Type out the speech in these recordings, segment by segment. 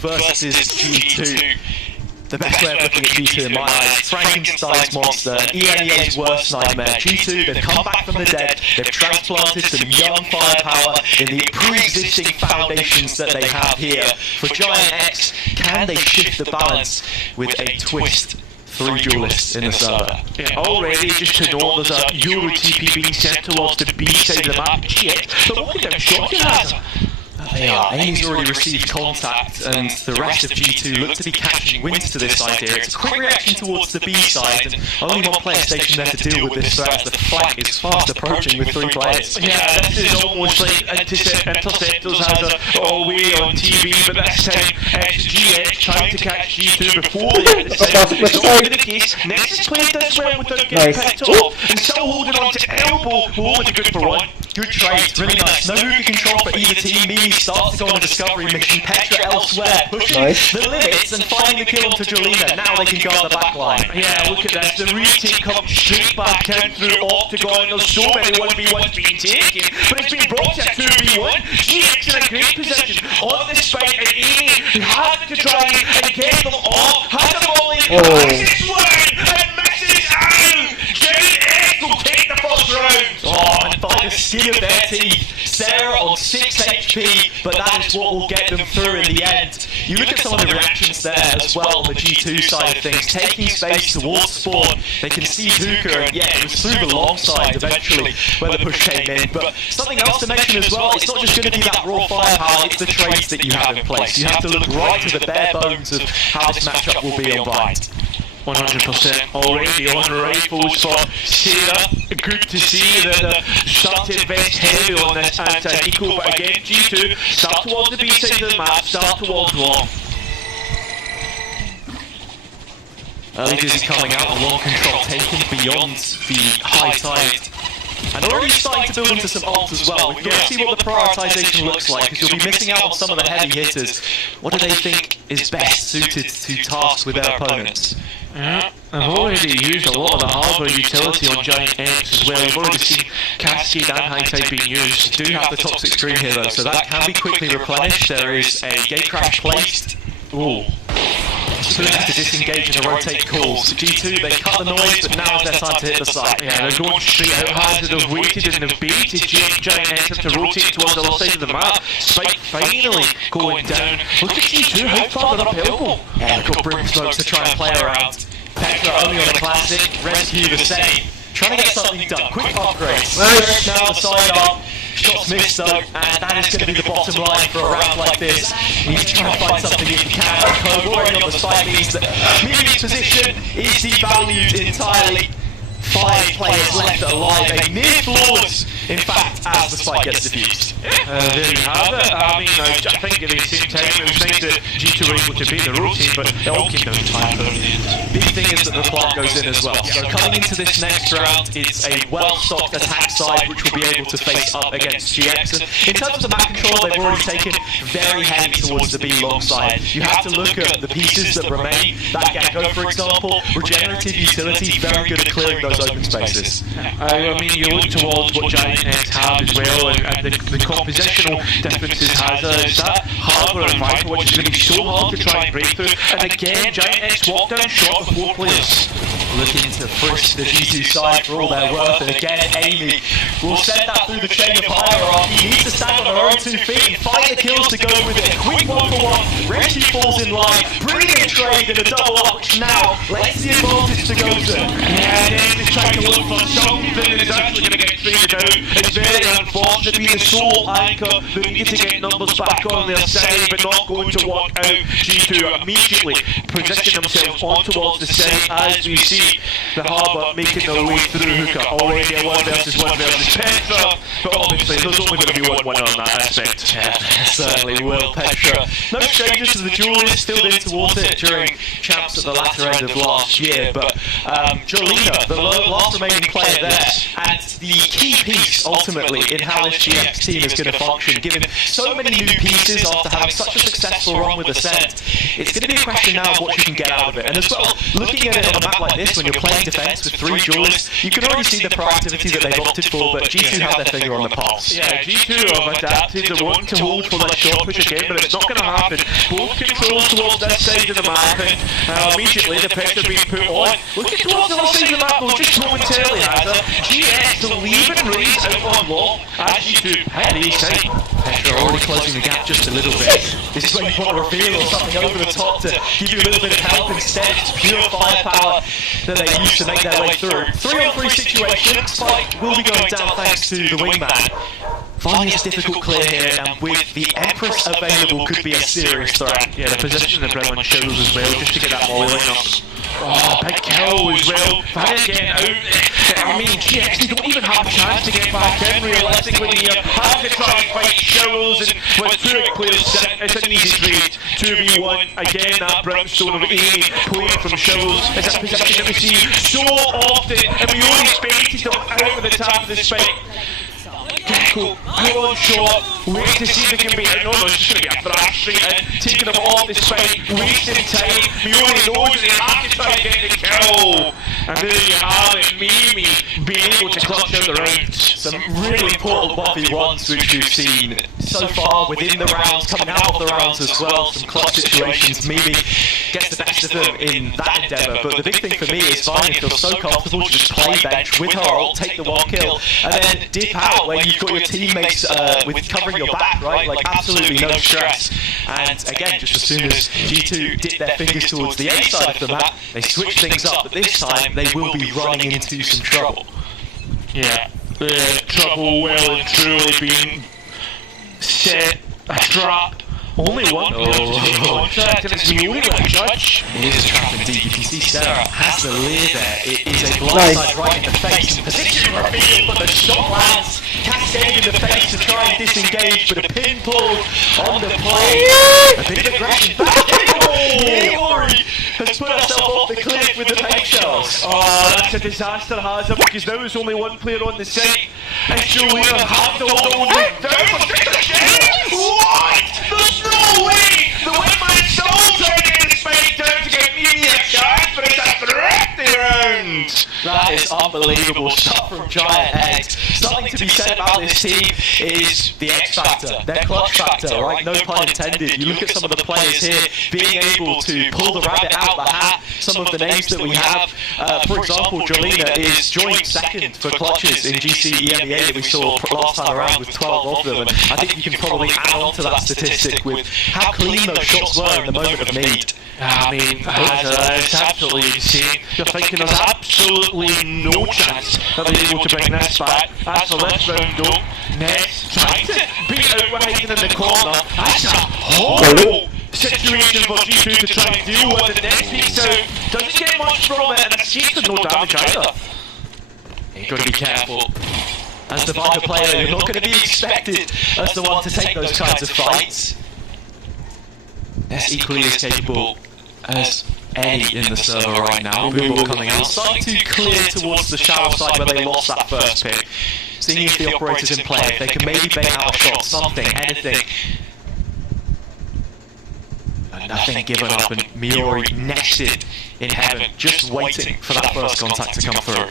versus G2. The best way of looking at G2 in my eyes, Frankenstein's monster, EMEA's worst nightmare. G2, they've come back from the dead, they've transplanted some young firepower in the pre-existing foundations that they have here. For Giant X, can they shift the balance with a twist? 3 duelists in the server. Yeah, already just to note there's a Euro TP being sent towards the B side of the map. GX, they're walking down shotgun has her. They are. Amy's already received contact, and the rest of G2 look to be catching wind to this idea. It's a quick reaction towards the B side, and only one player stationed there to deal with this threat as the flank is fast approaching with 3 players. Yeah, this is almost like Interceptors has a away on TV, but this time it's GX trying to catch G2 before they hit the center. It's not going to be the case. Nexus played this well without getting picked off, and still holding on to elbow. Only good for 1. Good trade, really nice. No hookah control for either team. Mimi starts to go on a discovery mission. Petra elsewhere, pushing the limits and finding the kill onto Jolina. Now they can guard the back line. Yeah, look at this. The retake comes straight back in through Octagon. There's so many 1v1s being taken, but it's been brought to a 2v1. GX in a great position on this fight, and Amy had to try and get them off. Has a volley, misses one, and misses out. GX will take the first round. Oh, and by the skin of their teeth, Sarah on 6 HP, but that is what will get them through in the end. You look at some of the reactions there as well on the G2 side of things, taking space towards spawn. They can see Hookah, and yeah, it was through the long side eventually where the push came in. But something else to mention as well, it's not just going to be that raw firepower, it's the trades that you have in place. You have to look right to the bare bones of how this matchup will be on Blind. 100% already on rifles for Sarah. Good to see that the started invest heavily on this anti-eco, but again G2 start towards the B side of the map, start towards long. Leaders is coming out, a long control taken beyond the high tide. And already starting to build into some ults as well. We're going to see what the prioritization looks like, because you'll be missing out on some of the heavy hitters. What do they think is best suited to task with their opponents? Yeah, I've already used a lot of the hardware utility on Giant X as well. We've already seen Cascade and High Tide being used. Do have the toxic screen here though, so that can be quickly replenished. There is a gate crash placed. Ooh. So they have to disengage and rotate calls. G2, they cut the noise, but now is their time to hit the site. Yeah, they're going straight out. Hazard have waited and have baited Giant X to rotate towards the other side of the map. Spike finally going down. Look at G2, how far they're uphill. Yeah, they've got Brim Smokes to try and play around. Petra only on a classic, Rescue the same. Trying to get something done, quick upgrades. Nice. Now the side up. Shots missed though, and that is going to be the bottom line for a round like this. You need to try and find something if you can. Code already on the spike means that Mimi's position is devalued entirely. 5 players left alive, a near flawless, in fact, as the spike gets defused. There you have it. I mean, I think at the same time it was nice that G2 were able to beat the routine, but it all came down to time in the end. Big thing is that the plant goes in as well. So coming into this next round, it's a well-stocked attack side which will be able to face up against GX. And in terms of map control, they've already taken very heavy towards the B long side. You have to look at the pieces that remain. That Gecko, for example, regenerative utility, very good at clearing those open spaces. I mean, you look towards what Giant X have as well, and the compositional differences has is that hardware and rifle, which is going to be so hard to try and break through. And again, Giant X walked down shot with 4 players. Looking to frisk the G2 side for all their worth, and again, Amy will send that through the chain of hierarchy. Needs to stand on her own 2 feet and find the kills to go with it. A quick 1-for-1, Reggie falls in line, brilliant trade and a double up, which now lets the advantage to go to. Yeah, then he's trying to look for something that is actually going to get traded out. It's very unfortunate to be the sole anchor that needs to get numbers back on their side, but not going to work out. G2 immediately position themselves on towards the side as we see the harbour making their way through Hookah. Already a 1 versus 1 versus Petra, but obviously there's only going to be one winner on that aspect. Yeah, certainly will, Petra. No strangers to the duelist, still in towards it during champs at the latter end of last year, but Jolina, the last remaining player there, and the key piece ultimately in how this GX team is going to function, given so many new pieces after having such a successful run with Ascent. It's going to be a question now of what you can get out of it. And as well, looking at it on a map like this, when you're playing defense with 3 duelists, you can already see the proactivity that they've opted for, but G2 have their finger on the pulse. Yeah, G2 have adapted. They want to hold for that short push again, but it's not going to happen. Both can controls towards this side of the map, and immediately the pressure being put on. Looking towards the other side of the map, though, just momentarily either. GX leaving Raze out on lock as G2 hit the east side. Pressure already closing the gap just a little bit. This is when you want to reveal or something over the top to give you a little bit of help instead. It's pure firepower that they use to make their way through. 3-on-3 situation, Spike will be going down thanks to the wingman. Finding this difficult clear here, and with the Empress available could be a serious threat. Yeah, the position of the Redbull shows as well, just to get that molly line up. Oh, big kill as well. Fire again out. I mean, GX, they don't even have a chance to get back in realistically here. Have to try and fight Shovels, and with 2 players, it's an easy trade. 2v1, again, that brimstone of Amy playing from Shovels. It's a position that we see so often, and we only expected them out of the top of the spike. Gecko, pull on shot, wait to see if they can be out. No, it's just going to be a thrash straight in, taking them off the spike, wasting time. Miori knows they have to try and get the kill. And there you have it, Mimi being able to clutch out the rounds. Some really important 1v1s which we've seen so far within the rounds, coming out of the rounds as well. Some clutch situations. Mimi gets the best of them in that endeavour, but the big thing for me is Vanya feels so comfortable to just play bench with her ult, take the 1 kill, and then dip out when you've got your teammates with covering your back, right? Like absolutely no stress. And again, just as soon as G2 dip their fingers towards the A side of the map, they switch things up, but this time they will be running into some trouble. Yeah, the trouble well and truly being set a trap. Only one player to take contact, and it's Miori with a judge. It is a trap indeed. You can see Sarah has the leer there. It is a blindside right in the face. Position revealed, but the shot lands. Cascade in the face to try and disengage, but a pin pulled on the play. A bit of aggression back. Miori has put herself off the cliff with the eggshells. Oh, that's a disaster, Hazard, because now there's only one player on the site. And Juliana has to hold it down for 6 seconds. What? There's no way! The wingman's still trying to get the spike down to get Mimi a chance, but it's a thrifty round! That is unbelievable stuff from Giant Eggs. Something to be said about this team is the X factor, their clutch factor, right? No pun intended. You look at some of the players here being able to pull the rabbit out of the hat. Some of the names that we have, for example, Jolina is joint second for clutches in GC EMEA that we saw last time around with 12 of them. And I think you can probably add on to that statistic with how clean those shots were in the moment of need. I mean, it's absolutely insane. You're thinking there's absolutely no chance that they're able to bring this back. That's the left round though. Ness trying to beat out one hiding in the corner. That's a horrible situation for G2 to try and deal with. The Ness peeks out, doesn't get much from it, and it seems to no damage either. You've got to be careful. As the Viper player, you're not going to be expected as the one to take those kinds of fights. That's equally as capable as any in the server right now. Redbull coming out, starting to clear towards the shower side where they lost that first pick. Seeing if the operator's in play, if they can maybe bait out a shot, something, anything. And nothing given up, and Miori nested in heaven, just waiting for that first contact to come through.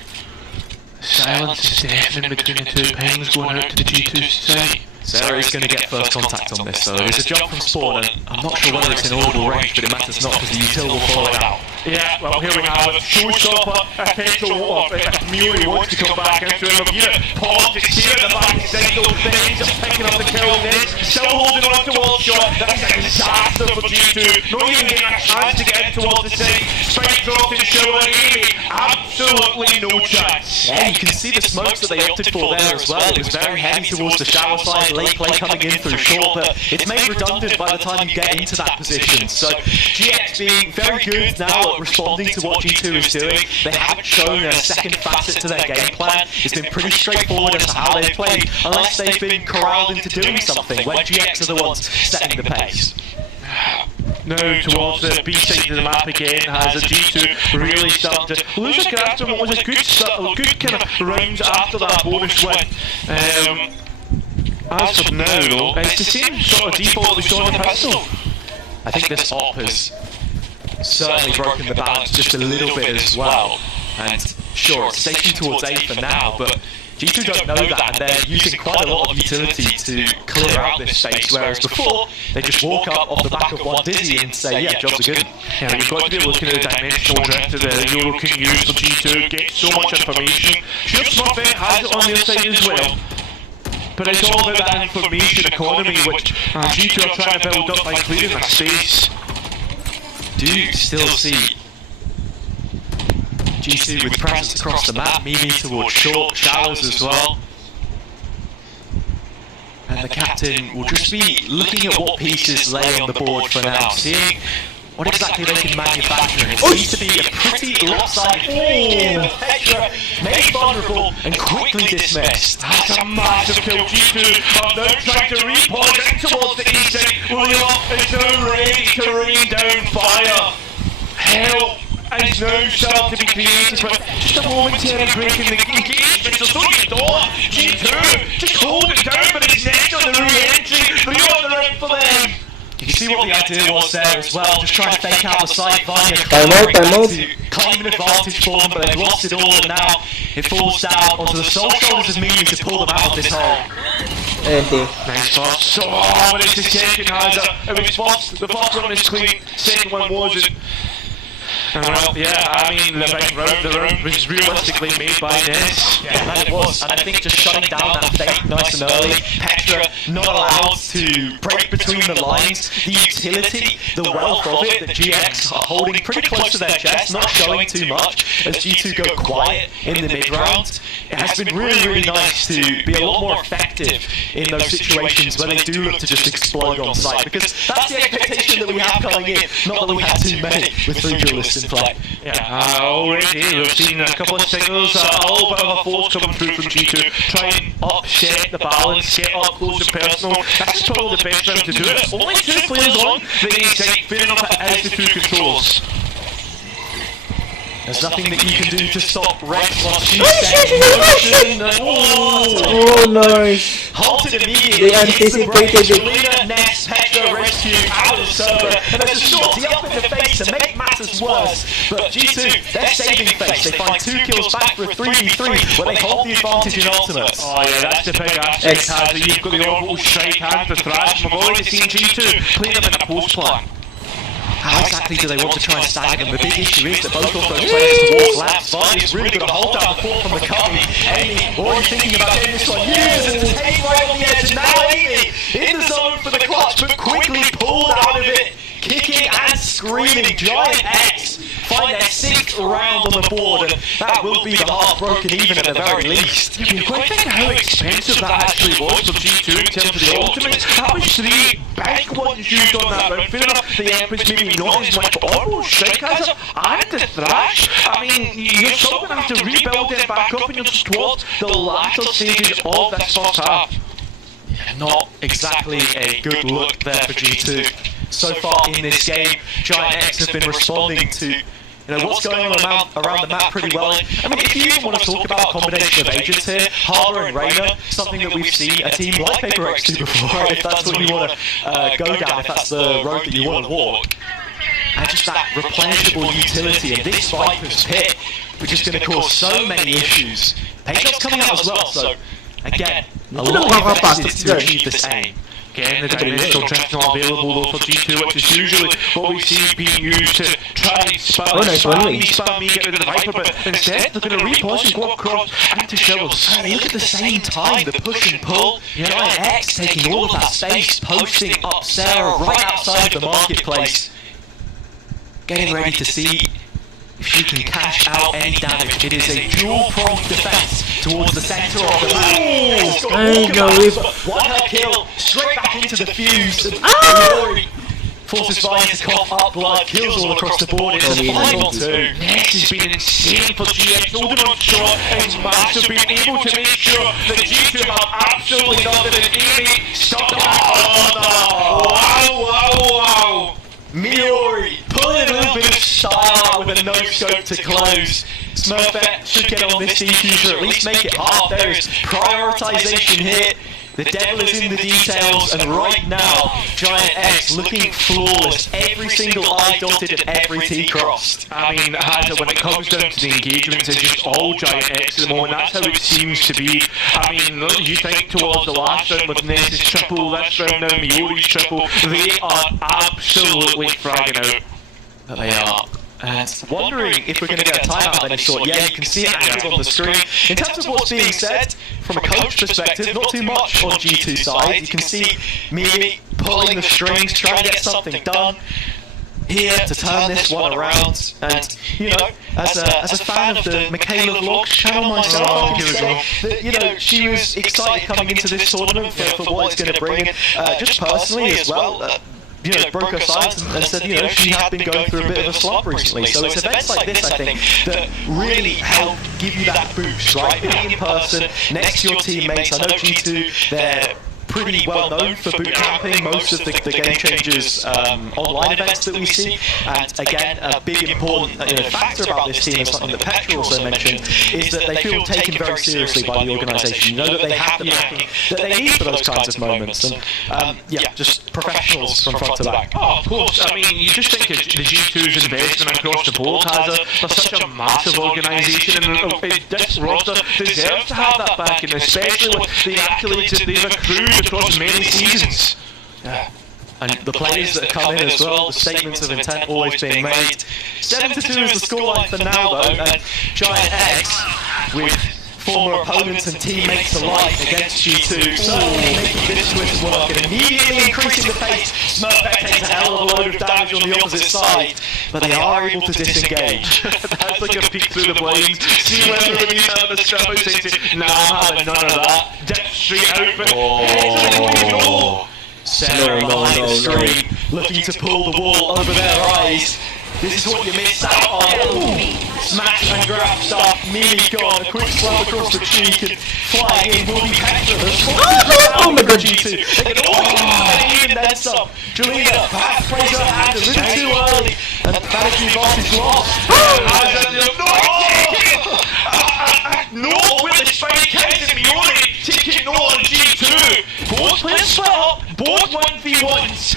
Silence is deafening between the 2 pings going out to the G2 site. Sarah is going to get first contact on this, so it's a jump from spawn, and I'm not sure whether it's in audible range, but it matters not because the util will follow it out. Yeah, well, here we have it. Showstopper, a pencil off. If Miori wants to come back into him, you know, politics here at the back of the cycle, then he ends up picking up the kill next, still holding on to wall shot. That's a disaster for G2. Not even getting a chance to get in towards the side. Spike dropped in show and Amy. Absolutely no chance. Yeah, you can see the smokes that they opted for there as well. It was very heavy towards the shower side, late play coming in through short, but it's made redundant by the time you get into that position. So GX being very good now at responding to what G2 is doing. They haven't shown a second facet to their game plan. It's been pretty straightforward as to how they've played, unless they've been corralled into doing something, when GX are the ones setting the pace. Now towards the B side of the map again, has a G2 really starting to lose a grasp on what was a good start, good kind of rounds after that bonus win. As of now though, it's the same sort of default we saw in the pistol. I think this op has certainly broken the balance just a little bit as well. And sure, it's stationed towards A for now, but G2 don't know that, and they're using quite a lot of utility to clear out this space, whereas before, they just walk up off the back of one Dizzy and say, yeah, jobs are good. Yeah, you've got to be looking at the dimensional drift that the Euro can use for G2, get so much information. Sure, Smurfette has it on their side as well. But it's all about that information economy, which G2 are trying to build up by clearing the space. Do still see G2 with presence across the map, moving towards short shallows as well. And the captain will just be looking at what pieces lay on the board for now, seeing what exactly they can manufacture. It seems to be a pretty lopsided Petra made vulnerable and quickly dismissed. That's a massive kill. G2 are now trying to repause in towards the east. William is now ready to rain down fire. Hell is now starting to be created, but just a momentary break in the engagement. So don't get dawn. G2 just hold it down, but it's next on the re-entry. 3 on the round for them. You can see what the idea was there as well, just trying to fake out the site via Time out. to claim an advantage for them, but they've lost it all, and now it falls down onto the sole shoulders of Mimi to pull them out of this hole. Empty. Nice first. So, but it's the second hazard. It was first. The first one is clean. Second one wasn't. Well, yeah, I mean, the round was realistically made by Ness. Yeah, that it was, and I think just shutting down that fake nice and early, Petra not allowed to break between the lines, the utility, the wealth of it that GX are holding pretty close to their chest, not showing too much as G2 go quiet in the mid-round. It has been really nice to be a lot more effective in those situations where they do look to just explode on site, because that's the expectation that we have coming in, not that we have too many with 3 duelists in play. Yeah, already we've seen a couple of signals, a little bit of a force coming through from G2, try and upset the balance, get up close and personal. That's probably the best round to do it. Only 2 players on the A side, fair enough, it is the 2 controls. There's nothing that you can do to stop Rex once she's set in motion. Oh, nice. Halted immediately. They anticipated it. Lina, Ness, Petra, rescue out of server. And there's a shorty up in the face to make matters worse. But G2, they're saving face. They find 2 kills back for a 3v3 where they hold the advantage in ultimates. Oh yeah, that's the big aspect, hazard. You've got the orbital strike hand for Thrash. We've already seen G2 play them in a post plan. How exactly do they want to try and stagger them? The big issue is that both of those players towards Labs. Vardy's really got a hold down the fort from the cubby. Amy already thinking about getting this one used, and take right on the edge. And now Amy in the zone for the clutch, but quickly pulled out of it. Kicking and screaming. Giant X find their 6th round on the board, and that will be the heartbroken even at the very least. You quite think how expensive that actually was for G2 in terms of the ultimates. That was 3 big ones used on that round. Fair enough, the Empress maybe not as much, but Orbital Strike has it, and the Thrash. I mean, you're still going to have to rebuild it back up, and you're just towards the latter stages of this first half. Not exactly a good look there for G2. So far in this game, Giant X have been responding to what's going on around the map pretty well. I mean, if you even want to talk about a combination of agents here, Harbour and Reyna, something that we've seen a team like Paper X do before, if that's what you want to go down, if that's the road that you want to walk. And just that replenishable utility in this Viper's pit, which is going to cause so many issues. Patriots coming out as well, so again, a lot of investors to achieve this aim. Again, the dimensional drift not available though for G2, which is usually what we see being used to try and spam me, get rid of the Viper, but instead they're going to repulse and go across into shells. And look at the same time, the push and pull. Giant X taking all of that space, posting up Sarah right outside of the marketplace. Getting ready to see if she can cash out any damage. It is a dual-pronged defense towards the center of the map. One kill, straight back into the fuse. Forces Vine to cough up blood, kills all across the board. It's a 5-on-2. Next has been insane for GX, holding on short, and Master being able to make sure that G2 have absolutely nothing, and Amy stuck wow. Miori pulling a little bit of style with a no-scope to close. Smurfette should get on this defuser, at least make it half. There is prioritization here. The devil is in the details, and right now, Giant X looking flawless. Every single I dotted and every T crossed. I mean, Hazard, when it comes down to the engagements, it's just all Giant X at the moment. That's how it seems to be. I mean, you think towards the last round with Ness's triple, this round now Miori's triple, they are absolutely fragging out. But they are. And wondering if we're going to get a timeout of any sort. Yeah, you can see it active on the screen. In terms of what's being said, from a coach perspective, not too much on G2 side. You can see Mimi pulling the strings, trying to get something done here to turn this one around. And, you know, as a fan of the Michaela Vlogs channel myself, I can say that, you know, she was excited coming into this tournament for what it's going to bring. And just personally as well, you know, broke her silence and said, you know, she had been going through a bit of a slump recently. So it's events like this, I think, that really help give you that boost, right? Being in person, next to your teammates. I know G2, they're pretty well known for boot camping most of the Game Changers online events that we see. And again, a big important factor about this team, and something that Petra also mentioned, is that they feel taken very seriously by the organisation. You know that they have the backing that they need for those kinds of moments. And yeah, just professionals from front to back. Oh, of course. I mean, you just think of the G2's investment across the board has such a massive organisation, and this roster deserves to have that backing, especially with the accolades that they've accrued across many seasons. Yeah. And the players that come in as well, the statements of intent always being made. 7-2 is the scoreline for now though, and Giant X with former opponents and teammates alike against G2, certainly making this switch work and immediately increasing the pace. Smurfette takes a hell of a load of damage on the opposite side, but they are able to disengage. That's like a peek through the blinds, see when everybody's having the strap out, saying, nah, I'm having none of that, dip straight out, but oh. Sarah behind the screen, looking to pull the wall over their eyes. This is what you missed out on. Smash and grab stuff, Mimi gone, a quick slap across the cheek and flying in will be Petra. Oh my god, G2. They can all in and then some. Julina perhaps plays her hand a little too early and Vanity Vault is lost. No, with the spike counts and Miori taking no on G2. Both players split up, both 1v1s.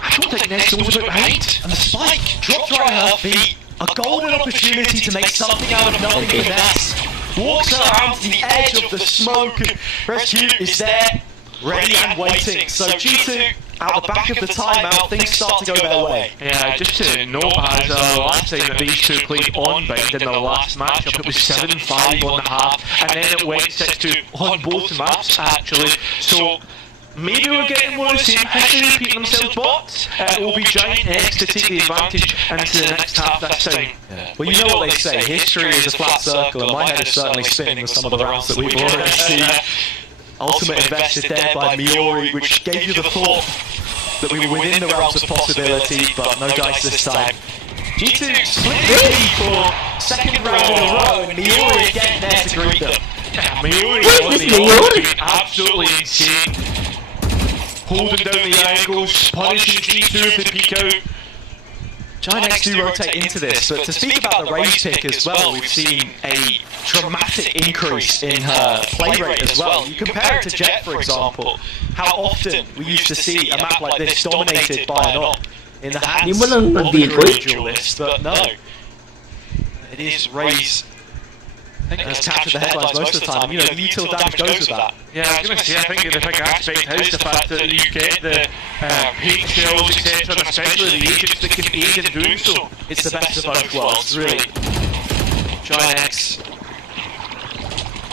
I don't think Ness knows about height. And the spike dropped right at her feet. A golden opportunity to make something out of nothing for Ness. Walks around to the edge of the smoke and Rescue is there, ready and waiting. So G2, out the back of the timeout, things start to go their way. Yeah, just to note, as last time that these two played on Bind in their last matchup, it was 7-5 on the half, and then it went 6-2 on both maps actually. So maybe we're getting more of the same history repeating themselves, but it will be Giant X to take the advantage into the next half this time. Yeah. Well, you know what they say, history is a flat circle, and my head is certainly spinning with some of the rounds that we've already seen. Ultimate invested there by Miori, which gave you the thought that we were within the realms of possibility, but no dice this time. G2 split lead for second round in a row, and Miori again there to greet them. Yeah, Miori on the off, absolutely insane. Holding down the angles, punishing G2 if they peek out. Giant X do rotate into this, but to speak about the rage pick as well, we've seen a dramatic increase in her play rate as well. You compare it to Jet, for example, how often we used to see a map like this dominated by an op in the hands of the individualist, but no, it is Ray's. I think that's captured the headlines most of the time. You know, the util damage goes with that. Yeah, I was going to say, I think the big aspect is the fact that you get the hate shells, etc., and especially the agents that can aid in doing so. It's the best of both worlds, really. Giant X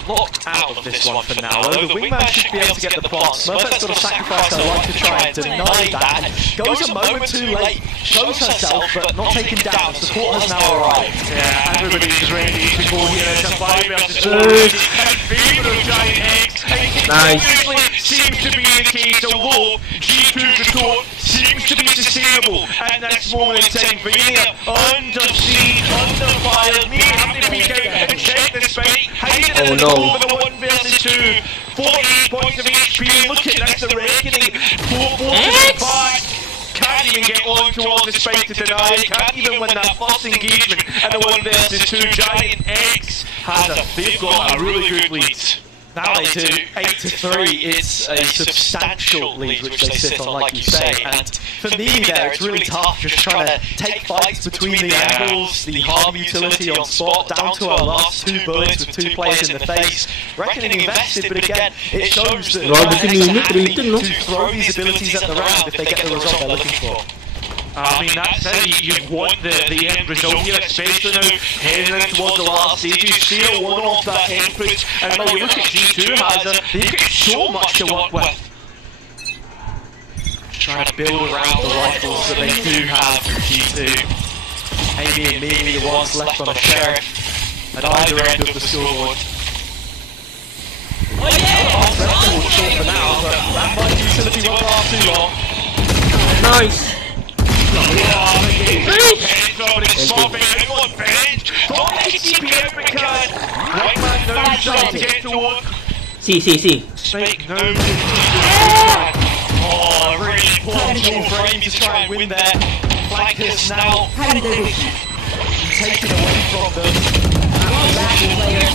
locked out of this one for now, though the wingman should be able to get the plant. Smurfette's got to sacrifice her life to try and deny that, and goes a moment too late, shows herself, but not taken down. Support has now arrived. Yeah, everybody's ready to go here. It's a 5 versus 4 in favour of Giant X. Nice. Seems to be the case, although G2's retort seems to be sustainable at this moment in time. Vania under siege, under fire, may have to peek out and check the spike, hiding in the over the 1 versus 2, 48 points of HP, look at this, the reckoning, 4 back, can't even get on towards the spike to deny it, can't even win that first engagement in the 1 versus 2, Giant X they've got a really good lead. Now they do 8-3. It's a substantial lead which they sit on, like you say. And for me there, it's really tough just trying to take fights between the angles, the harm utility on spot, down to our last 2 bullets with 2 players in the face. Reckoning invested, but again, it shows that they're happy to throw these abilities at the round if they get the result they're looking for. I mean, that's how you want the end result here, especially now heading in towards the last stages. Seal one off that input, and now you look at G2 Hazard, they've got so much to work with. Trying to build around the rifles that they do have from G2. Amy and Mimi, the ones left on a sheriff at either end of the scoreboard. Oh yeah! Short for now, but that might be utility won't last too long. Nice! See. Oh, really important tool for Amy to try and win there. Flankers now taken away from them.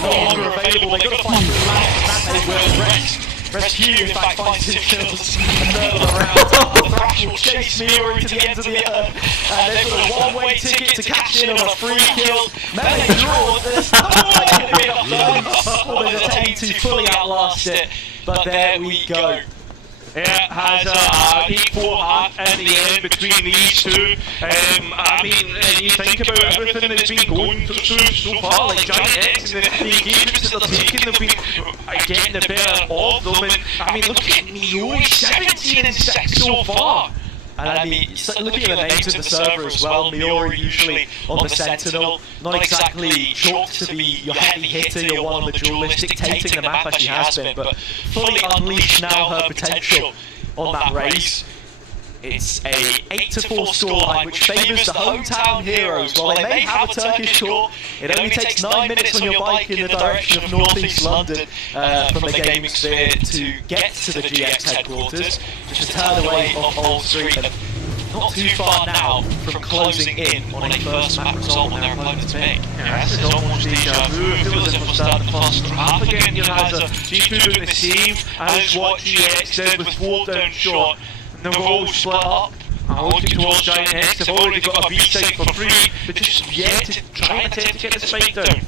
No longer available. They've got to find the they will rest. Rescue, in fact, finds 2 kills and murder around. The Thrash will chase Miori to the ends of the earth. They've got a one-way ticket to cash in on a free kill. Melee draw, there's no way to be up there. Or there's a team to fully outlast it. But there we go. Yeah, has a equal half in the end between these two. I mean, you think about everything that's been going through so far, like Giant X and the engagements that they're taking, they've been getting the better of them. And I mean, look at Miori, 17-6 so far. And I mean, looking at the names of the server as well, Miori usually on the Sentinel, not exactly chalked to be your heavy hitter, your one on the duelist, dictating the map as she has been, but fully unleashed now her potential on that race. It's a 8-4 scoreline which favours the hometown heroes. While they may have a Turkish core, it only takes 9 minutes on your bike in the direction of northeast London from the gaming sphere to get to the GX headquarters, just a turn away off Old Street and not too far now from closing in on a first map result on their opponent's pick. Yeah, this is almost deja vu. It feels as if we're starting the first half again. You know, as a G2 doing the same as what GX did with 4 down shot. They've all split up. I'm looking towards Giant X. They've already got a B-side for free, but just yet to try and attempt to get the spike down.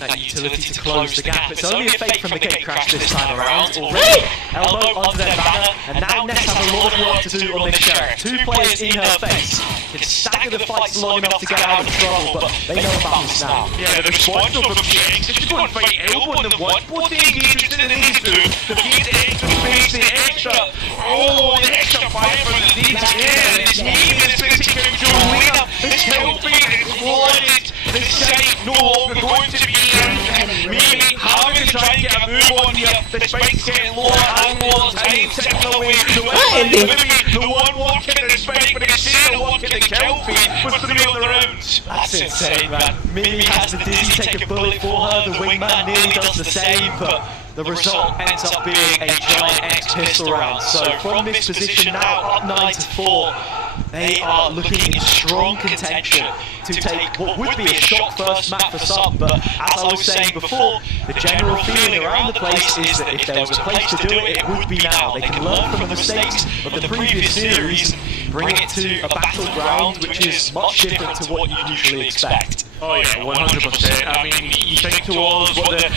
That utility to close the gap. It's only a fake from the gate crash this time around. Already elbow under their banner, and now Ness have a lot of work to do on this sheriff. 2 players in her face. Can stagger the fights long enough to get out of trouble, but they know about this now. Yeah, the response from GX is to go and fight elbow on the one. Both the engagements that they need to do. The gate extra space, the extra. Oh, the extra fire from the needs again. It's needed. It's going to take out Jolena. It's helping. It's flooded. This side no longer going to be Mimi having to try and get a move on here. The spike's getting lower and lower. Time ticking away. The one walking the spike, but it's still walking the kill feed with 3 other rounds. That's insane, man. Mimi has the Dizzy take a bullet for her. The wingman nearly does the same, but the result ends up being a Giant X pistol round. So from this position now up 9-4. They are looking in strong contention to take what would be a shock first map for some, but as I was saying before, the general feeling around the place is that if there was a place to do it, it would be now. They can learn from the mistakes of the previous series, bring it to a battleground which is much different to what you usually expect. Oh yeah, 100%. I mean, you think towards what the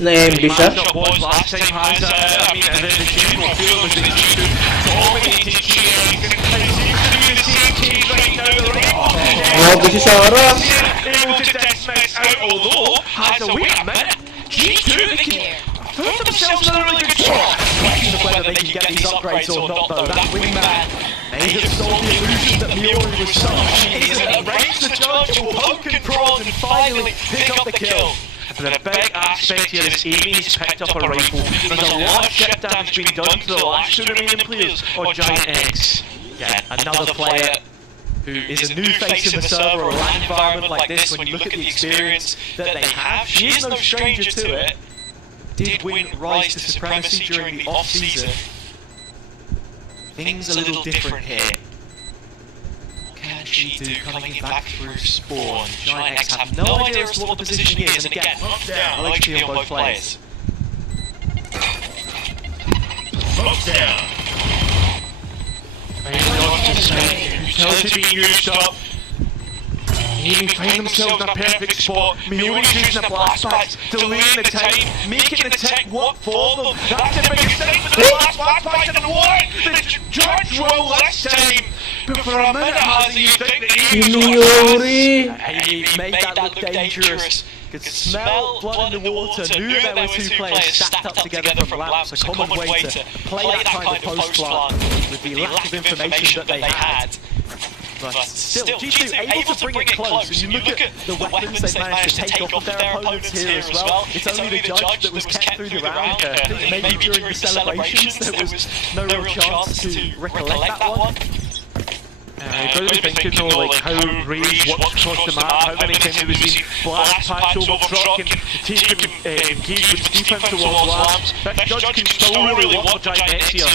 Bishop. matchup was last time has, I mean, and then the general feel was that G2 dominated GX. The same case right now. Oh, this is Aura. Able to dismiss out, although, has a wait a minute. G2, they can put themselves in a really good spot. Question of whether they can get these upgrades or not, though. That wingman may have sold the illusion that Miori was such. He is arranged the judge, will poke and prod and finally pick up the kill. The big aspect here is Amy's picked up a rifle. There's a lot of ship damage being done to the last 2 remaining players on Giant X. Yeah, another player who is a new face in the server or an environment like this. When you look at the experience that they have, she is no stranger to it. Did win Rise to Supremacy during the off-season. Things a little different here. Can she do coming back through spawn? Giant X have no idea as to what the positioning is, and again, low HP on both players. Smoke's down. Utility being used up. Even find themselves in a perfect spot. Miori's using the blast packs, delaying the time, making the tech work for them. That's a big mistake, but the blast pack didn't work. The judge will this time. But for a minute, has you think that Miori! He made that look dangerous. Could smell blood in the water, knew there were two players stacked up together from lamps, a common way to play that kind of post-plan with the lack of information that they had. But still, G2 able to bring it close, and you look at the weapons they managed to take off their opponents here as well. It's only the judge that was kept through the round. Maybe during the celebrations there was no real chance to recollect that one. You've got to be thinking though, like how Rage works across the map, how many times we've seen blast packs over truck and taking engagements deep into towards lamps. This judge can still really work for Giant X here.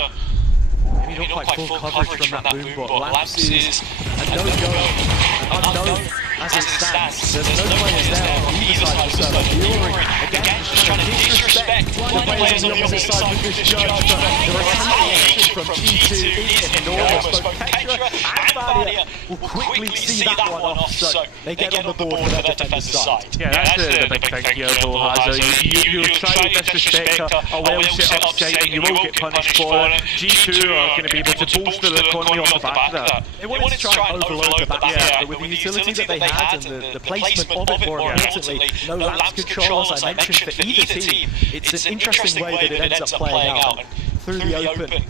Maybe not quite full coverage from that boom, but Lamps is a no-go, an unknown as it stands. There's no players there on either side of the server. VALORANT, again, just trying to disrespect the players on the opposite side with this judge, but the retaliation from G2 is enormous. Both Petra and Valia will quickly see that one off, so they get on the board for their defensive side. Yeah, that's the big thing here though, Hazard. You try to disrespect a well-set-up site and you will get punished for it. G2 are going to be able to bolster the economy off the back of that. They wanted to try and overload the back, but with the utility that they had and the placement of it more importantly, no lamps control, as I mentioned, for either team, it's an interesting way that it ends up playing out. And through the open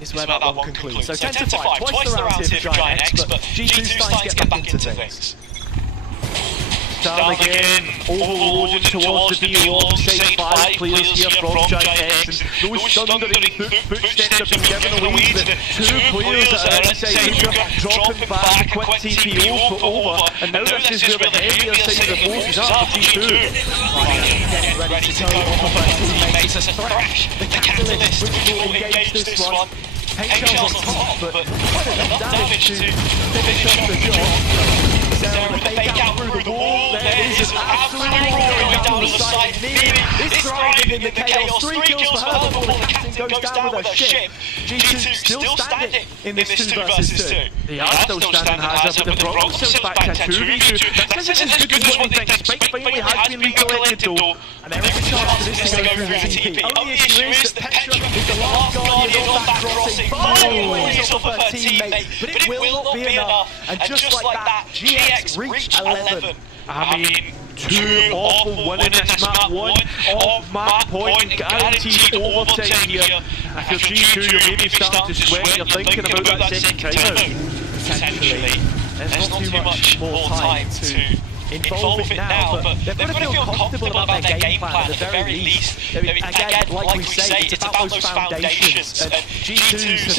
is where that one concludes. So 10-5, twice the round here for Giant X, but G2's starting to get back into things. Down again, overloading towards the B wall, side 5 players here from Giant X, and those thundering footsteps have been given away to the two players that are inside Luka, dropping back, a quick TPO put over, and now this is where the heavier side of the force is up for G2. Getting ready to go off of our teammates as a thrash. The Catalyst, which will engage this one. Payshell's on top, but quite enough damage to finish off the job. Sarah with the fake out through the wall. There is an absolute roar going down the side. Nearly is thriving in the chaos. 3 kills for her before the captain goes down with a ship. G2 still standing in this 2 versus 2. They are still standing, Hazard, but the Brock still back to 2v2. This isn't as good as what they think. Spike finally has been recollected though. And there is a chance for this to go through the TP. Only issue is that Petra is the last guardian of that crossing. Finally off of her teammate, but it will not be enough. And just like that, GX reached 11. I mean, 2 awful winning this map, 1 off map point, guaranteed overtime here. I feel G2, you're maybe starting to sweat, you're thinking about that second timeout. Potentially, there's not too much more time to involve it now, but they've got to feel comfortable about their game plan at the very least. Again, like we say, it's about those foundations, and G2's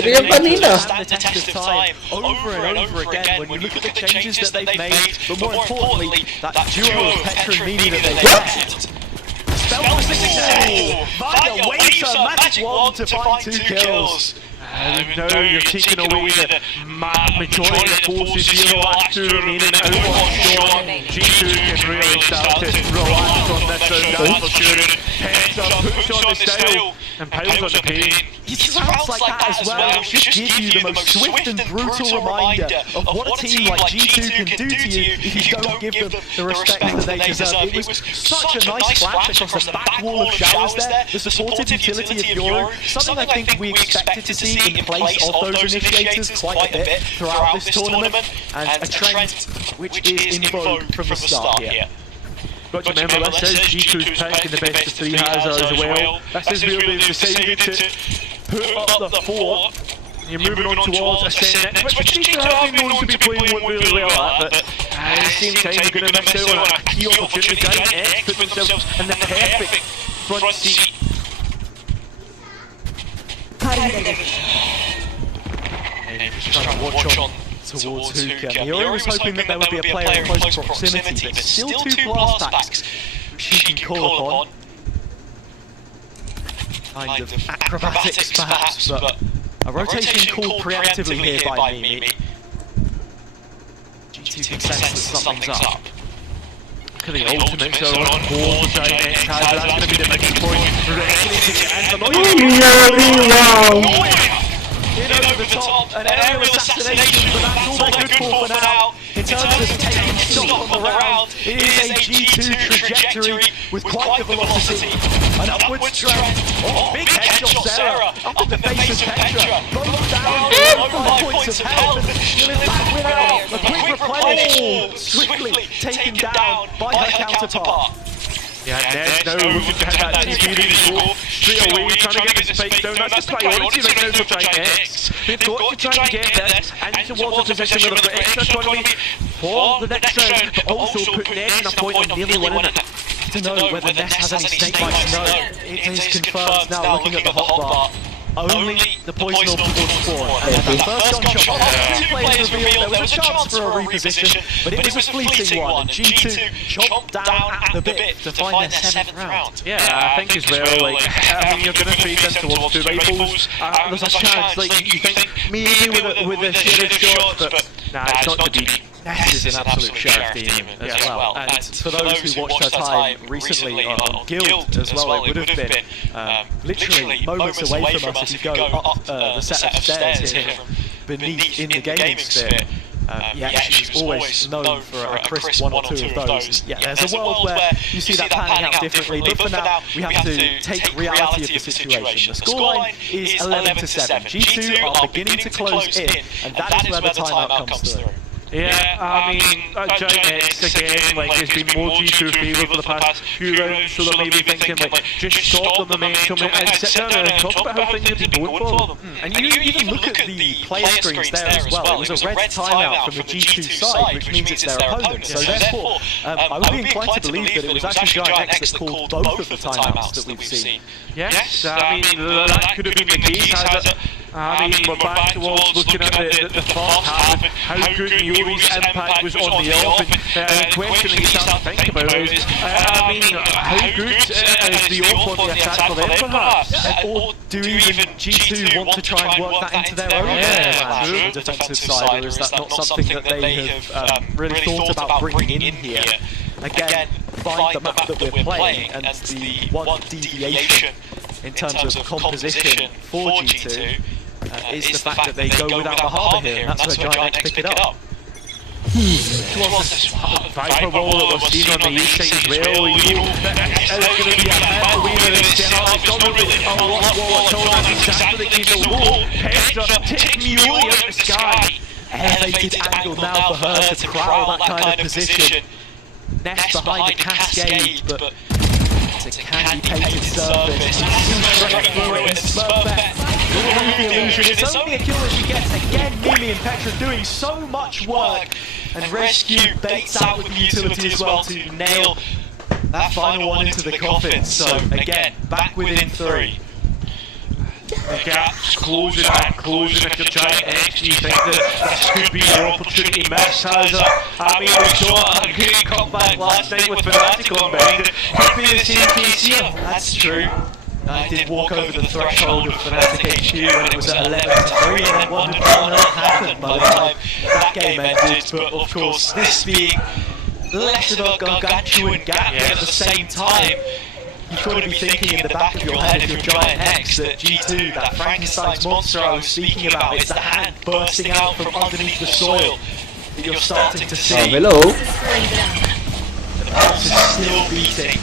stand the test of time over and over again when you look at the changes that they've made, but more importantly, that duo of Petra and Mimi that they left. Spell was success! Vanya waves her magic wand to find 2 kills. And now you're taking away the majority of forces here, last 2 remaining out on shore. G2 can really start to relax on this round, that's for sure. Heads up, push on the style, and piles on the pain. It's rounds like that as well, which just give you the most swift and brutal reminder of what a team like G2 can do to you if you don't give them the respect that they deserve. It was such a nice flash across the back wall of showers there, the supportive utility of VALORANT, something I think we expected to see in place of those initiators quite a bit throughout this tournament, and a trend which is in vogue from the start here. Got to remember, this is G2's pick in the best of 3 Hazard as well. This is where they've decided to put up the 4. You're moving on towards Ascent, which G2 have been known to be playing really well at, but at the same time they're going to miss out on a key opportunity. Giant X put themselves in the perfect front seat. And just trying to watch on towards Hookah. Miori was hoping that there would be a player in close proximity, but still 2 blast packs which she can call upon. Kind of acrobatics perhaps, but a rotation called preemptively here by Mimi. G2 can sense that something's up. Look at the ultimates that are on board. Giant X has, that's going to be the biggest point. Reckoning to get ends. In over the top, an aerial assassination, but that's all they're good for now. In terms of taking stock on the round, it is a G2 trajectory with quite the velocity. An upwards trend. Oh, big headshot, Sarah, up in the face of Petra. Both down, 5 points of health. Without a quick replenish, swiftly taken down by her counterpart. Yeah, Ned now looking to hit that TP really low. Straight away, trying to get this spike down. That's the priority right now for Giant X. They've got to try and get this and towards a position with a bit extra autonomy for the next round, but also put Ned in a point of nearly winning it. To know whether Ness has any snake bites, no, it is confirmed now looking at the hotbar. Only the poison orb will spawn. The first gunshot, two players revealed there was a chance for a reposition, but it was a fleeting one, and G2 chomped down at the bit to find their 7th round. Yeah, I think as well, like, I mean, you're going to trade them towards 2 rifles, there's a chance, like, you think maybe with a sheriff shot, but nah, it's not to be. Ness is an absolute sheriff demon as well, and for those who watched her time recently on Guild as well, it would have been literally moments away from us if you go up the set of stairs here from beneath in the gaming sphere. Yeah, she's always known for a crisp 1 or 2 of those. Yeah, there's a world where you see that panning out differently, but for now we have to take reality of the situation. The scoreline is 11-7. G2 are beginning to close in, and that is where the timeout comes through. Yeah, I mean, Giant X again, like, there's been more G2 favour for the past few rounds, so they're maybe thinking, like, just stop the momentum and sit down and talk about how things have been going for them. And you even look at the player screens there as well. It was a red timeout from the G2 side, which means it's their opponent. So therefore, I would be inclined to believe that it was actually Giant X that called both of the timeouts that we've seen. Yes, I mean, that could have been the case. I mean, we're back towards looking at the first half and how good Miori's impact was on the off, and the question that you start to think about is, I mean, how good is the off on the attack for them perhaps? Or do even G2 want to try and work that into their own defensive side, or is that not something that they have really thought about bringing in here? Again, find the map that we're playing, and the one deviation in terms of composition for G2 is the fact that they go without the harbour here, and that's where Giant X pick it up. Viper wall that we're seeing on the east side as well, it's going to be a better way than it's set up. It's not really a lot more at all, that's exactly the case. Petra take Miori out of the sky. Elevated angle now for her to crowd that kind of position. Nest behind the cascade, but it's a candy-painted surface. Straight through it, and Smurfette. It's only a kill that she gets. Again, Mimi and Petra doing so much work, and Rescue baits out with the utility as well to nail that final one into the coffin. So again, back within 3. The gap's closing and closing if you're Giant X, you think that this could be your opportunity missed, has it? I mean, we saw a great comeback last night with Fnatic on behind it. Could be the same case here. That's true. I did walk over the threshold of Fnatic HQ when it was at 11-3, and I wondered what on earth happened by the time that game ended. But of course, this being less of a gargantuan gap, but at the same time, you've got to be thinking in the back of your head if you're Giant X that G2, that Frankenstein's monster I was speaking about, it's the hand bursting out from underneath the soil that you're starting to see. Hello. The pulse is still beating.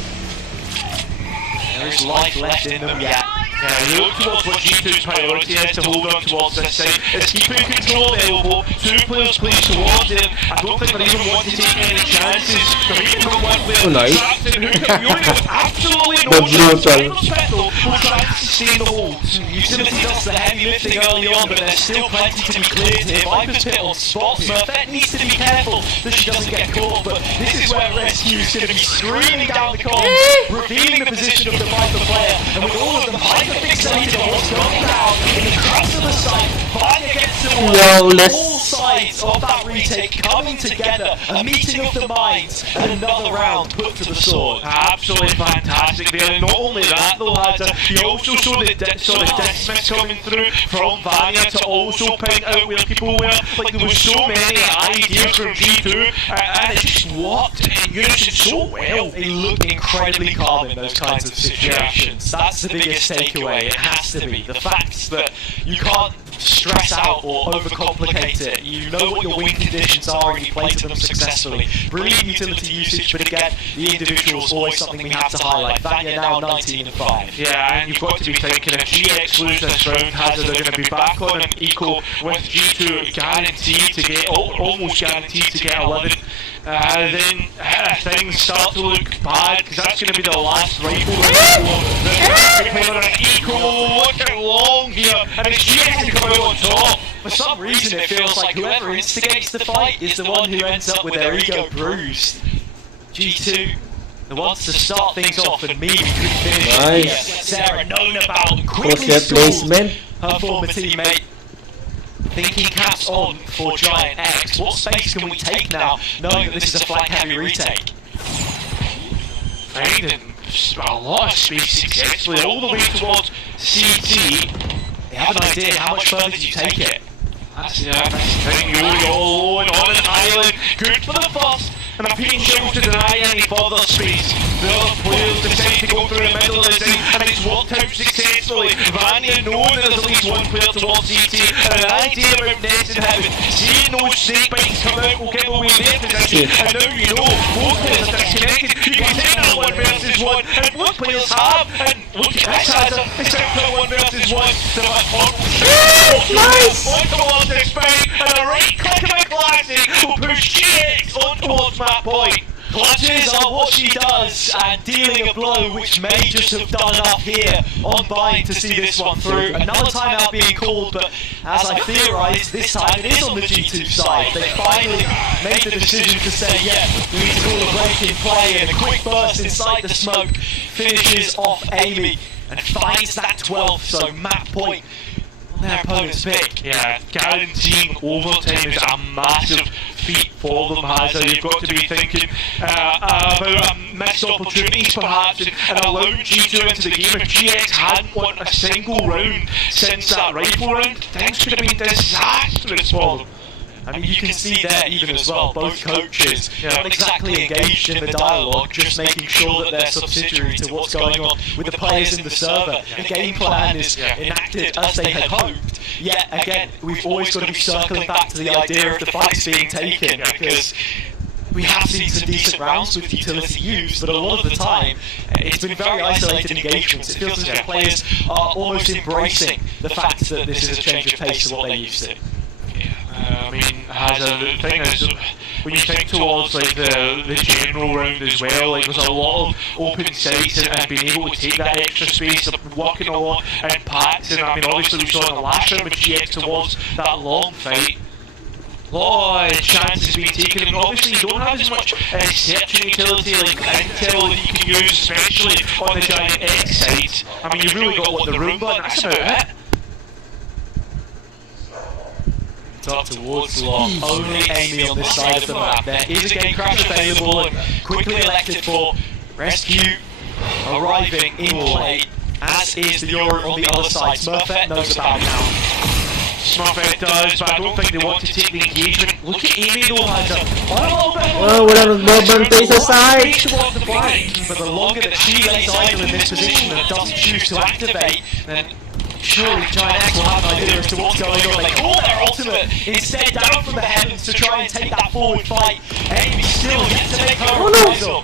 There is life left in them yet. Yeah, look towards what G2's priority is to hold on towards this side. It's keeping control of the elbow, 2 players playing towards him. I don't think they even want to take any chances. They're even got 1 player trapped in who can really with absolutely no chance. Will try to sustain the hold. Utility does the heavy lifting early on, but there's still plenty to be cleared here. Viper's pit on spot. Smurfette needs to be careful that she doesn't get caught, but this is where Rescue's going to be screaming down the comms, revealing the position of the Viper player, and with all of them hyper-fixated on what's going down in the crux of the site, fighting against the wall, all sides of that retake coming together, a meeting of the minds, and another round put to the sword. Absolutely fantastic there. Not only that though, you also saw the dismiss coming through from Vanya to also point out where people were. Like, there was so many ideas from G2, and it just walked in unison so well. They look incredibly calm in those kinds of situations. That's the biggest takeaway. It has to be. The fact that you can't stress out or overcomplicate it. You know what your win conditions are and you play to them successfully. Brilliant utility usage, but again, the individual's always something we have to highlight. Vanya now 19-5. Yeah, and you've got to be thinking if GX lose this round, Hazard are going to be back on an equal with G2 guaranteed to get, almost guaranteed to get 11. Then things start to look bad because that's going to be the last rifle round. On an equal, looking long here, and it's GX to come out on top. For some reason it feels like whoever instigates the fight is the one who ends up with their ego bruised. G2, the ones to start things off and maybe could finish Nice. here. Sarah known about and quickly Crosshair stalled placement. her former teammate. Thinking caps on for Giant X. What space can we take now, knowing that this is a flank heavy retake? Finding a lot of space successfully all the way towards CT. They have an idea, how much further do you take it? That's the thing, you're all on an island. Good for the first, and I'm being able to deny any further space. The other players decide to go through the middle of the thing, and it's worked out successfully. Vanya knowing that there's at least one player towards CT, and an idea about Nest in heaven. Seeing those snake bites come out will give away their position, and now you know both players are disconnected. You can take that 1 versus 1, and both players have, and look at this Hazard, it's out to 1 versus 1. Nice! On towards this fight, and a right click of a classic will push GX on towards that point. Clutches are what she does, and dealing a blow which may just have done enough here on Bind to see this one through. Another timeout being called, but as I theorised, this time it is on the G2 side. They finally made the decision to say, yeah, we need to call a break in play, and a quick burst inside the smoke finishes off Amy and finds that 12th, so map point on their opponent's pick. Yeah, guaranteeing overtime is a massive feat for them, Hazard. You've got to be thinking about missed opportunities perhaps and allowing G2 into the game. If GX hadn't won a single round since that rifle round, things could have been disastrous for them. I mean, you can see there even as well, both coaches not exactly engaged in the dialogue, just making sure that they're subsidiary to what's going on with the players in the server. The game plan is enacted as they had hoped. Yet again, we've always got to be circling back to the idea of the fights being taken, because we have seen some decent rounds with utility used, but a lot of the time it's been very isolated engagements. It feels as if players are almost embracing the fact that this is a change of pace to what they used to. I mean, the thing is, when you think towards like the general round as well, like there's a lot of open sites and being able to take that extra space, working a lot in packs, and I mean obviously we saw in the last round with GX towards that long fight. A lot of chances being taken, and obviously you don't have as much searching utility like intel that you can use, especially on the Giant X side. I mean you've really got what the room, but that's about it. Up towards Lock. Only Amy on this side of the map. There is a game crash available and quickly elected for. Rescue arriving in play, as is the Euro on the other side. Smurfette knows about it now. Smurfette does, but I don't think they want to take the engagement. Look at Amy though, Hazard. Oh, whatever, Melbourne face aside. But the longer that she lays idle in this position and doesn't choose to activate, then surely Giant X will have an idea as to what's going on. They call their ultimate instead down from the heavens to try and take that forward fight. Amy still yet to make her reprisal.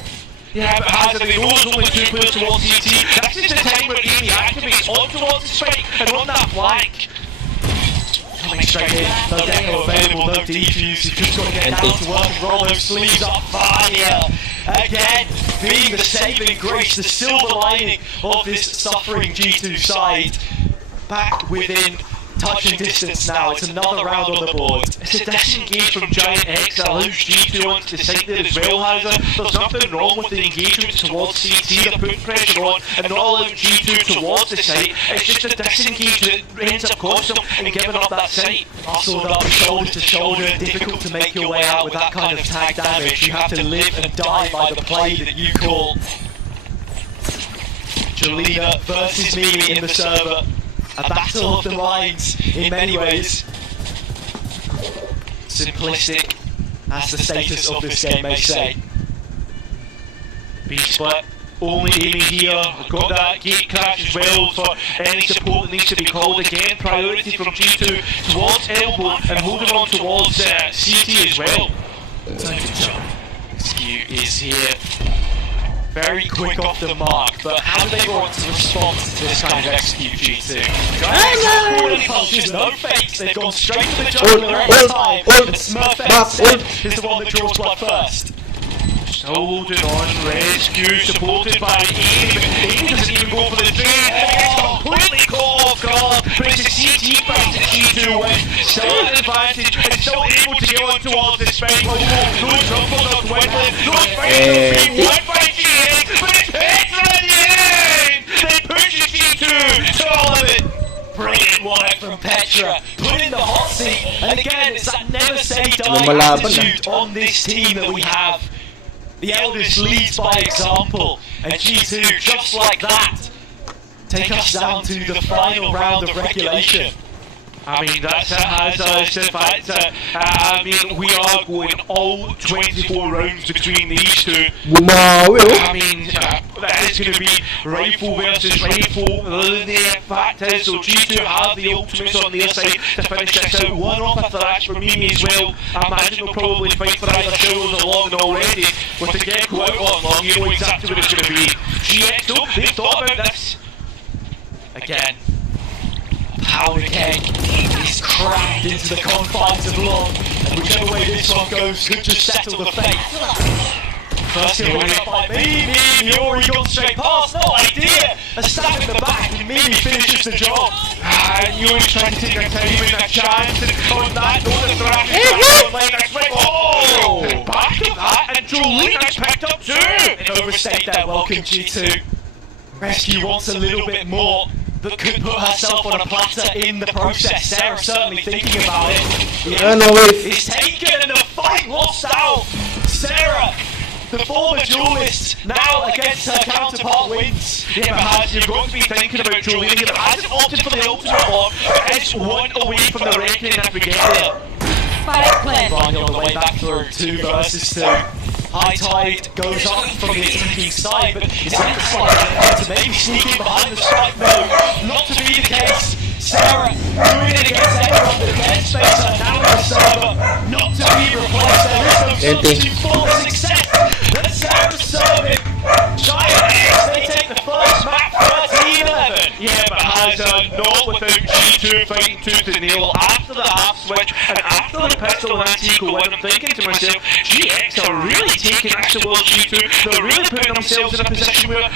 Yeah, but Hazard, they know there's only 2 players towards CT. That's just the time where Amy activates on towards the spike and on that flank. Coming straight in, no Deco available, no defuse, you've just got to get down to work and roll those sleeves up. Vanya, again, being the saving grace, the silver lining of this suffering G2 side. Back within touching distance now, it's another round on the board. It's a disengage from Giant X that allows G2 onto the side there as well, Hazard. There's nothing wrong with the engagement towards CT, they're putting pressure on and not allowing G2 towards the site. It's just a disengage that ends up costing them and giving up that site. Muscled up, shoulder to shoulder, difficult to make your way out with that kind of tag damage. You have to live and die by the play that you call. Jolina versus Mimi in the server. A battle of the minds in many ways. Simplistic as the status of this game may say. B-split. Only aiming here, got that gate crash as well for any support that needs to be called. Again, priority from G2 towards elbow and holding on towards CT as well. Time to jump. Skew is here. Very quick off the mark, but how do they want to respond to this kind of execute G2? No fakes, they've gone straight to the jungle every time. And Smurf is the one that draws blood first. Holding on, rescue, supported by Aim. Aim doesn't even go for the drain. It's completely caught off guard, but it's a CT fight to G2 win. Still an advantage, and still able to get on towards the spike. No trouble, not Wendland. No fight, no beam, one by GX, but it's Petra in the end! They push G2 to a limit. Brilliant work from Petra, put in the hot seat, and again, it's that never say die attitude on this team that we have. The eldest leads by example, and G2, just like that, take us down to the final round of regulation. I mean, that's has us, in fact, I mean, we are going all 24 rounds between these two. I mean, that is going to be rifle versus rifle. The fact is, so G2 have the ultimates on their side to finish this out. One off a thrash for Mimi as well. I imagine they'll probably fight for either Shellos or Long already. With the Gecko out on Long, you know exactly what it's going to be. GX, though, they've thought about this. Again. Powder keg is crammed into the confines of Long, and whichever way this one goes could just settle the fate. First hit up by Mimi, Miori gone straight past, no idea! A stab in the back and Mimi finishes the job. And Miori's trying to take a time and a chance, and on that note the thrash is back next week. Oh! Back of that, and Jolina's picked up too! It overstayed their welcome, G2. Rescue wants a little bit more, but could put herself on a platter in the process. Sarah certainly thinking about it. It's taken and the fight lost out. Sarah, the former duelist, now against her counterpart wins. Yeah, but Haz, you've got to be thinking about Jolene here. Hasn't opted for the ultimate lock. It's one away from the reckoning if we get there. Barney on the way back through 2 versus 2. High Tide goes up from the attacking side, but it's Instalock to maybe sneak in behind the spike. No, not to be the case. Sarah doing it against everyone, but again Spacer now in the server, not to be replaced. There is no substitute for success. That's Sarah's serving. Giant X, they take the first map 13-11. Yeah, but Haz not without G2 fighting tooth and nail after the half switch and after the pistol and anti-eco win. I'm thinking to myself, GX are really taking this towards G2. They're really putting themselves in a position where